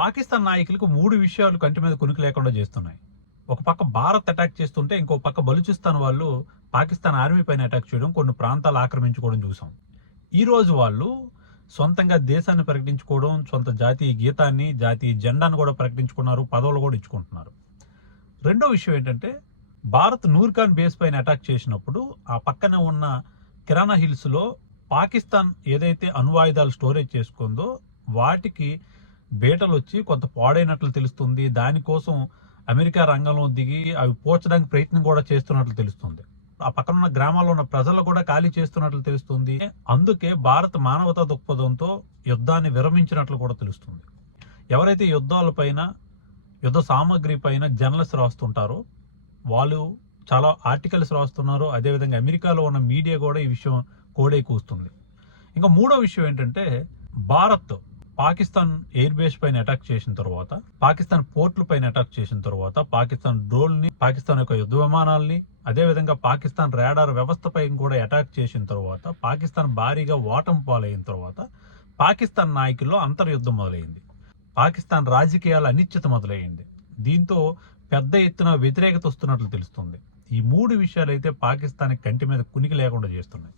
పాకిస్తాన్ నాయకులకు 3 విషయాలు కంటి మీద కునుకు లేకుండా చేస్తున్నాయి. ఒక పక్క భారత్ అటాక్ చేస్తుంటే, ఇంకో పక్క బలూచిస్తాన్ వాళ్ళు పాకిస్తాన్ ఆర్మీ పైన అటాక్ చేయడం, కొన్ని ప్రాంతాలు ఆక్రమించుకోవడం చూసాం. ఈ రోజు వాళ్ళు సొంతంగా దేశాన్ని ప్రకటించుకోవడం, సొంత జాతీయ గీతాన్ని, జాతీయ జెండాను కూడా ప్రకటించుకున్నారు, పదవులు కూడా ఇచ్చుకుంటున్నారు. రెండో విషయం ఏంటంటే, భారత్ నూర్ఖాన్ బేస్ పైన అటాక్ చేసినప్పుడు ఆ పక్కన ఉన్న కిరాణా హిల్స్ లో పాకిస్తాన్ ఏదైతే అణ్వాయుధాలు స్టోరేజ్ చేసుకుందో వాటికి బేటలు వచ్చి కొంత పాడైనట్లు తెలుస్తుంది. దానికోసం అమెరికా రంగంలో దిగి అవి పోర్చడానికి ప్రయత్నం కూడా చేస్తున్నట్లు తెలుస్తుంది. ఆ పక్కన ఉన్న గ్రామాల్లో ఉన్న ప్రజలు కూడా ఖాళీ చేస్తున్నట్లు తెలుస్తుంది. అందుకే భారత్ మానవతా దృక్పథంతో యుద్ధాన్ని విరమించినట్లు కూడా తెలుస్తుంది. ఎవరైతే యుద్ధాలపైన, యుద్ధ సామాగ్రి పైన జర్నలిస్ట్ రాస్తుంటారో వాళ్ళు చాలా ఆర్టికల్స్ రాస్తున్నారు. అదేవిధంగా అమెరికాలో ఉన్న మీడియా కూడా ఈ విషయం కోడే కూస్తుంది. ఇంకా మూడో విషయం ఏంటంటే, భారత్ పాకిస్తాన్ ఎయిర్ బేస్ పైన అటాక్ చేసిన తర్వాత, పాకిస్తాన్ పోర్టుల పైన అటాక్ చేసిన తర్వాత, పాకిస్తాన్ డ్రోన్ని, పాకిస్తాన్ యొక్క యుద్ధ విమానాల్ని, అదేవిధంగా పాకిస్తాన్ రాడార్ వ్యవస్థ పైన కూడా అటాక్ చేసిన తర్వాత, పాకిస్తాన్ భారీగా ఓటమి పాలైన తర్వాత పాకిస్తాన్ నాయకుల్లో అంతర్యుద్ధం మొదలైంది. పాకిస్తాన్ రాజకీయాల అనిశ్చిత మొదలైంది. దీంతో పెద్ద ఎత్తున వ్యతిరేకత వస్తున్నట్లు తెలుస్తుంది. ఈ 3 విషయాలు అయితే పాకిస్తాన్ కంటి మీద కునికి లేకుండా చేస్తున్నాయి.